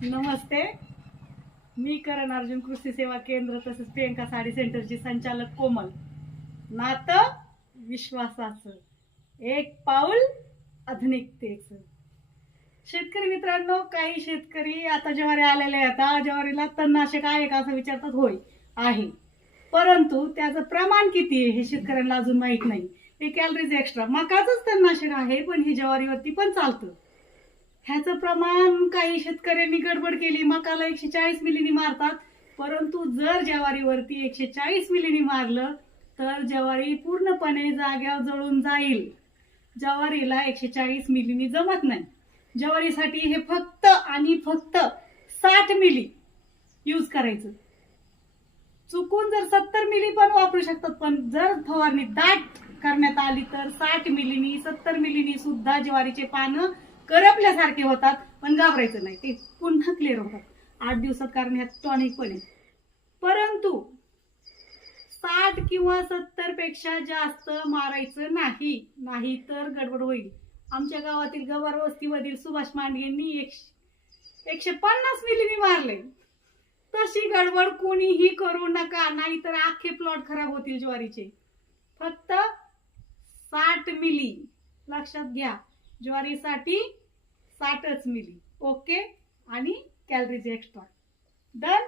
नमस्ते. मी करण अर्जुन कृषी सेवा केंद्र तसेच प्रियंका साडी सेंटरची संचालक कोमल. नातं विश्वासाचं, एक पाऊल आधुनिकतेचं. शेतकरी मित्रांनो, काही शेतकरी आता ज्वारी आलेले आहेत. ज्वारीला तणनाशक आहे का असं विचारतात. होय आहे, परंतु त्याचं प्रमाण किती आहे हे शेतकऱ्यांना अजून माहित नाही. हे कॅलरीज एक्स्ट्रा मकाचंच तणनाशक आहे, पण हे ज्वारीवरती पण चालतं. ह्याचं प्रमाण काही शेतकऱ्यांनी गडबड केली, मकाला 140 मिलीनी मारतात, परंतु जर ज्वारीवरती 140 मिलीनी मारलं तर ज्वारी पूर्णपणे जाग्यावर जळून जाईल. ज्वारीला 140 मिलीनी जमत नाही. ज्वारीसाठी हे फक्त आणि फक्त 60 मिली यूज करायचं. चुकून जर 70 मिली पण वापरू शकतात, पण जर फवारणी दाट करण्यात आली तर 60 मिलीनी 70 मिलीनी सुद्धा ज्वारीचे पानं करपल्यासारखे होतात. पण घाबरायचं नाही, ते पुन्हा क्लिअर होतात 8 दिवसात, कारण ह्यात टॉनिक पण आहे. परंतु 60 किंवा 70 पेक्षा जास्त मारायचं नाही तर गडबड होईल. आमच्या गावातील गवार वस्तीमधील सुभाष मांडगेंनी 150 मिलीनी मारले. तशी गडबड कोणीही करू नका, नाहीतर अख्खे प्लॉट खराब होतील ज्वारीचे. फक्त 60 मिली लक्षात घ्या. ज्वारीसाठी 60च मिली. ओके. आणि कॅलरीज एक्स्ट्रा. डन.